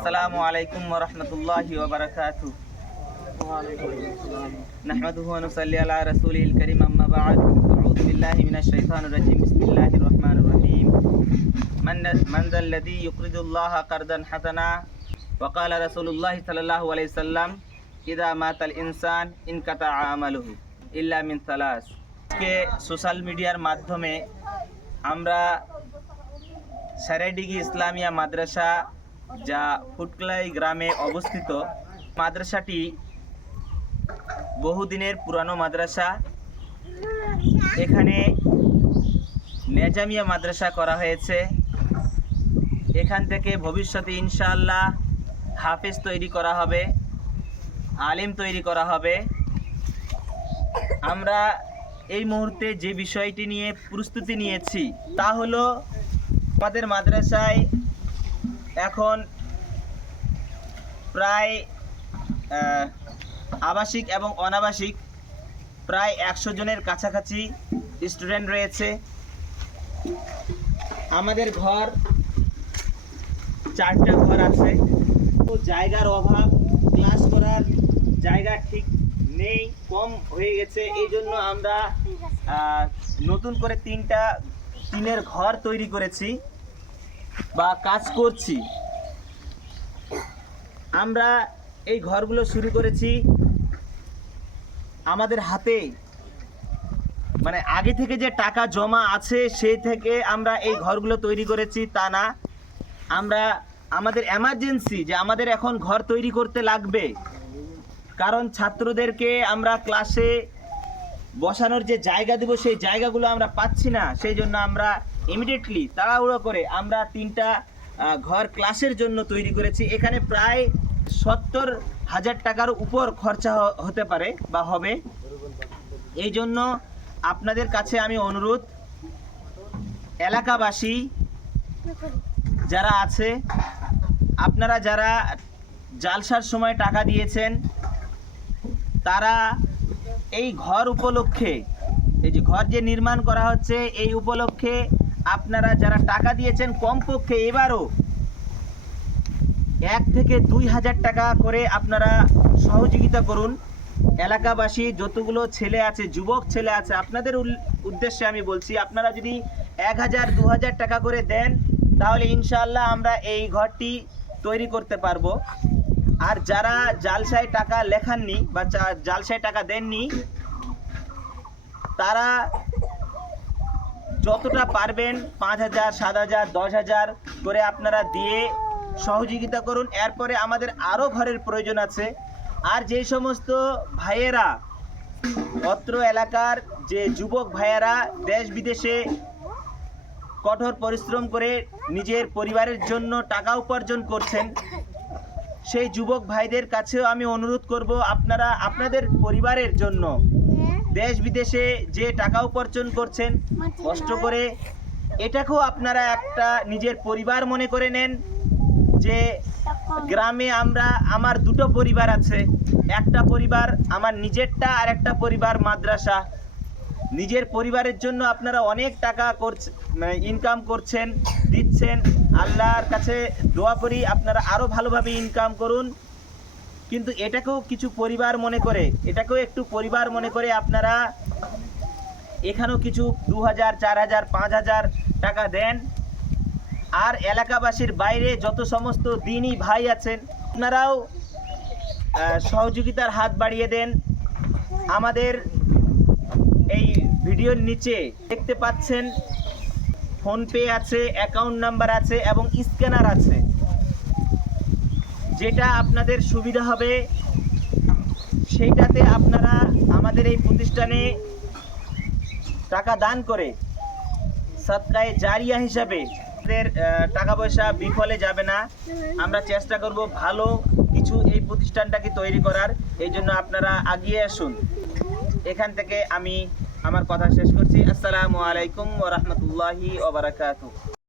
আসসালামু আলাইকুম ওয়া রাহমাতুল্লাহি ওয়া বারাকাতুহু। নাহমাদুহু ওয়া নুসাল্লি আলা রাসূলিল কারীম, আম্মা বা'দ। আউযু বিল্লাহি মিনাশ শাইতানির রাজীম। বিসমিল্লাহির রহমানির রহিম। মান যাল্লাযী ইউকরিদুল্লাহা কারদান হাসানা ওয়া ক্বালা রাসূলুল্লাহি সাল্লাল্লাহু আলাইহি সাল্লাম ইযা মাতাল ইনসান ইনকাতা আমালুহু ইল্লা মিন সালাস। আজকে সোশ্যাল মিডিয়ার মাধ্যমে আমরা সারাইডিঘি ইসলামিয়া মাদ্রাসা, যা ফুটকলাই গ্রামে অবস্থিত, মাদ্রাসাটি বহুদিনের পুরানো মাদ্রাসা। এখানে নেজামিয়া মাদ্রাসা করা হয়েছে। এখান থেকে ভবিষ্যতে ইনশাআল্লাহ হাফেজ তৈরি করা হবে, আলিম তৈরি করা হবে। আমরা এই মুহূর্তে যে বিষয়টি নিয়ে প্রস্তুতি নিয়েছি তা হলো, আমাদের মাদ্রাসায় এখন প্রায় আবাসিক এবং অনাবাসিক প্রায় 100 জনের কাছাকাছি স্টুডেন্ট রয়েছে। আমাদের ঘর 4টা ঘর আছে। তো জায়গার অভাব, ক্লাস করার জায়গা ঠিক নেই, কম হয়ে গেছে। এই জন্য আমরা নতুন করে 3টা টিনের ঘর তৈরি করেছি বা কাজ করছি। আমরা এই ঘরগুলো শুরু করেছি আমাদের হাতে, মানে আগে থেকে যে টাকা জমা আছে সেই থেকে আমরা এই ঘরগুলো তৈরি করেছি তা না। আমরা আমাদের এমার্জেন্সি যে আমাদের এখন ঘর তৈরি করতে লাগবে, কারণ ছাত্রদেরকে আমরা ক্লাসে বসানোর যে জায়গা দেব সেই জায়গাগুলো আমরা পাচ্ছি না। সেই জন্য আমরা ইমিডিয়েটলি তাড়াহুড়ো করে আমরা 3টা ঘর ক্লাসের জন্য তৈরি করেছি। এখানে প্রায় 70,000 টাকার উপর খরচা হতে পারে বা হবে। এই জন্য আপনাদের কাছে আমি অনুরোধ, এলাকাবাসী যারা আছে, আপনারা যারা জালসার সময় টাকা দিয়েছেন, তারা এই ঘর উপলক্ষে, এই যে ঘর যে নির্মাণ করা হচ্ছে এই উপলক্ষে আপনারা যারা টাকা দিয়েছেন, কমপক্ষে এবারও 1 থেকে 2,000 টাকা করে আপনারা সহযোগিতা করুন। এলাকাবাসী যতগুলো ছেলে আছে, যুবক ছেলে আছে, আপনাদের উদ্দেশ্যে আমি বলছি, আপনারা যদি 1,000 2,000 টাকা করে দেন তাহলে ইনশাআল্লাহ আমরা এই ঘরটি তৈরি করতে পারবো। আর যারা জালসায় টাকা লেখাননি বা জালসায় টাকা দেননি, তারা যতটা পারবেন 5,000 7,000 10,000 করে আপনারা দিয়ে সহযোগিতা করুন। এরপরে আমাদের আরও ঘরের প্রয়োজন আছে। আর যেই সমস্ত ভাইয়েরা, অত্র এলাকার যে যুবক ভাইয়েরা দেশ বিদেশে কঠোর পরিশ্রম করে নিজের পরিবারের জন্য টাকা উপার্জন করছেন, সেই যুবক ভাইদের কাছেও আমি অনুরোধ করব, আপনারা আপনাদের পরিবারের জন্য দেশ বিদেশে যে টাকা উপার্জন করছেন কষ্ট করে, এটাকেও আপনারা একটা নিজের পরিবার মনে করে নেন। যে গ্রামে আমার 2টো পরিবার আছে, একটা পরিবার আমার নিজেরটা আর একটা পরিবার মাদ্রাসা। নিজের পরিবারের জন্য আপনারা অনেক টাকা মানে ইনকাম করছেন, দিচ্ছেন। আল্লাহর কাছে দোয়া করি আপনারা আরও ভালোভাবে ইনকাম করুন, কিন্তু এটাকেও কিছু পরিবার মনে করে, এটাকেও একটু পরিবার মনে করে আপনারা এখানেও কিছু 2,000 4,000 5,000 টাকা দেন। আর এলাকাবাসীর বাইরে যত সমস্ত দিনী ভাই আছেন, আপনারাও সহযোগিতার হাত বাড়িয়ে দেন। আমাদের এই ভিডিওর নিচে দেখতে পাচ্ছেন ফোনপে আছে, অ্যাকাউন্ট নাম্বার আছে এবং স্ক্যানার আছে। যেটা আপনাদের সুবিধা হবে সেইটাতে আপনারা আমাদের এই প্রতিষ্ঠানে টাকা দান করে সদকায়ে জারিয়া হিসাবে টাকা পয়সা বিফলে যাবে না। আমরা চেষ্টা করব ভালো কিছু এই প্রতিষ্ঠানটাকে তৈরি করার। এই জন্য আপনারা এগিয়ে আসুন। এখান থেকে আমি আমার কথা শেষ করছি। আসসালামু আলাইকুম ওয়া রাহমাতুল্লাহি ওয়া বারাকাতুহু।